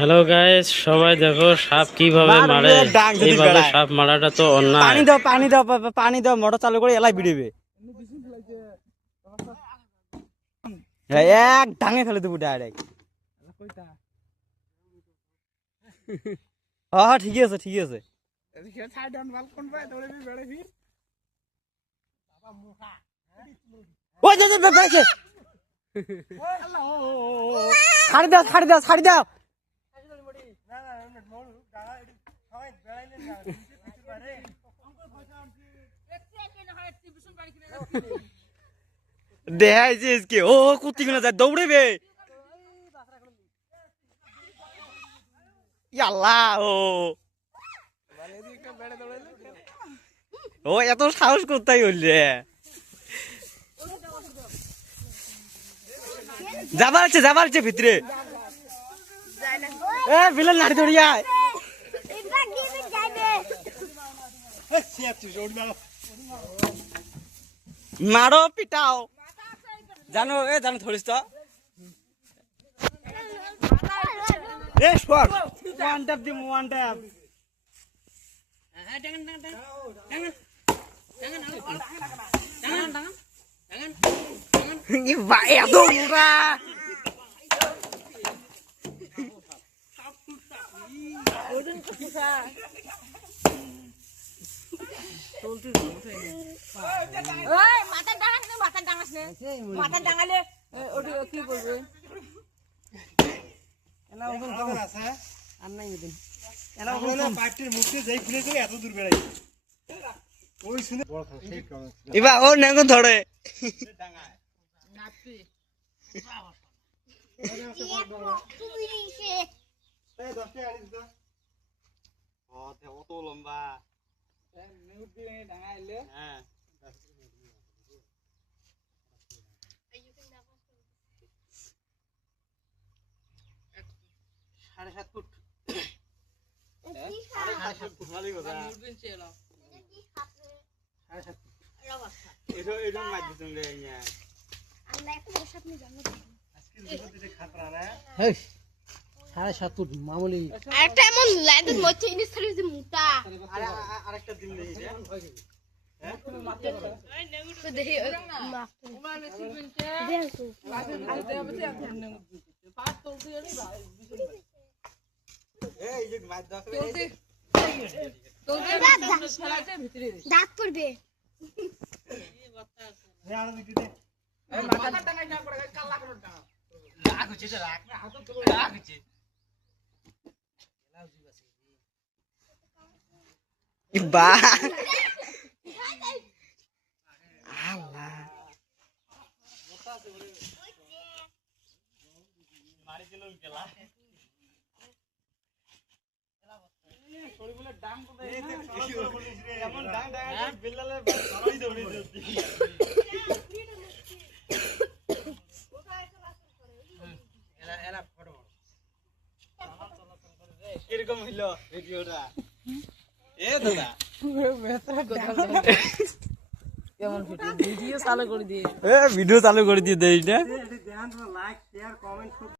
Hello guys, সবাই দেখো সাপ কিভাবে মারে। এইভাবে সাপ মারাটা তো অন্যায়। পানি দাও মোটর চালু করে এলাই বিড়িবে। এক ডাঙে ফেলে দেবো ডাইরেক্ট। হ্যাঁ ঠিক আছে ঠিক আছে। ছাড়ি দাও ছাড়ি দাও ছাড়ি দাও। দেখাইছিস কি ও কুত্তি গুলো যায় দৌড়েবে। আল্লাহ ও এত সাহস কোথায় হইলে। যাবার আছে ভিতরে। এ বিলেন নাড়ি দড়িয়া মারো পিটাও জানো ধরিস তো। ওয়ান ট্যাপ দিম ওয়ান ট্যাপ। এত মোটা মাথা ডাঙালে কি বলবে এবার ওর নেঙ্গন ধরে অত লম্বা সাড়ে 7 ফুট। সাড়ে 7 ফুট মামুলি। একটা এমন ল্যান্ডের মধ্যে ইনস্টারে যে মোটা আরেকটা দিন নেই রে তো দেখি এই যে মাছ দাও দাঁত পড়বে কিরকম হইলো ভিডিওটা? এ দাদা ভিডিও চালু করে দিয়ে ভিডিও চালু করে দিয়ে দেই না।